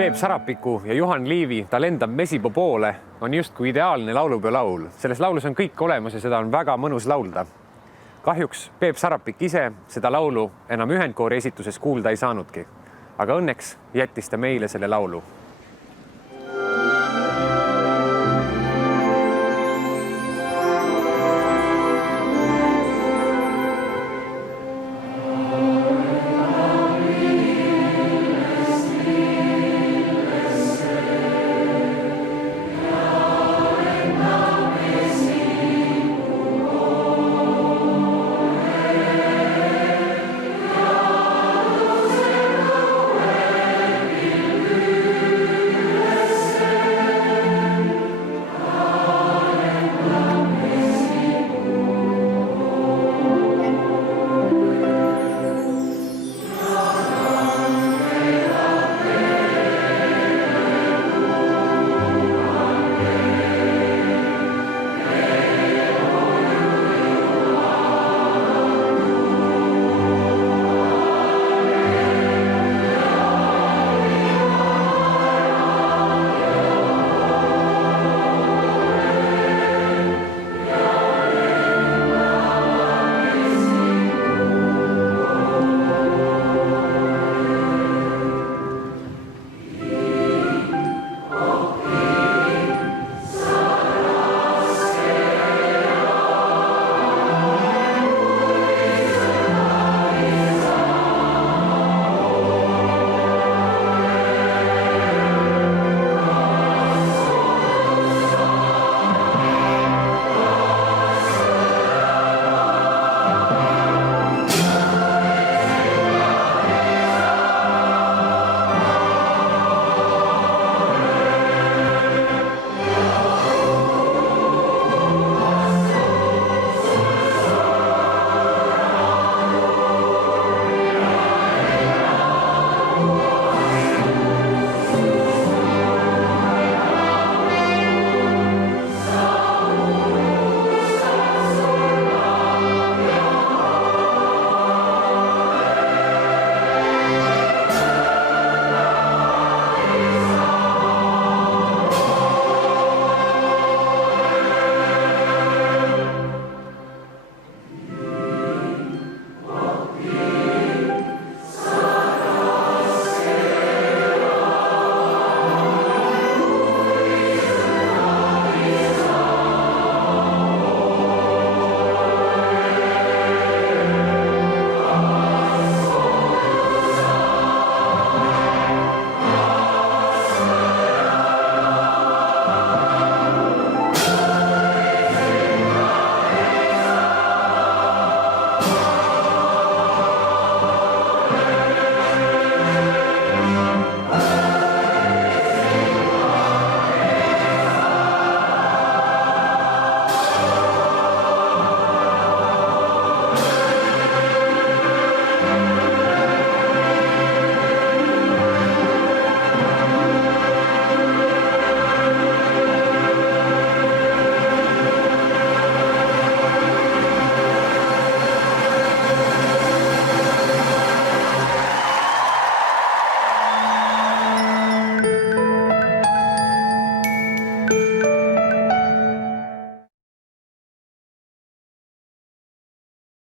Peep Sarapiku ja Juhan Liivi Ta lendab Mesipuu poole on justkui ideaalne laulupeo laul. Selles laulus on kõik olemas ja seda on väga mõnus laulda. Kahjuks Peep Sarapik ise seda laulu enam ühendkoori esituses kuulda ei saanudki, aga õnneks jättis ta meile selle laulu.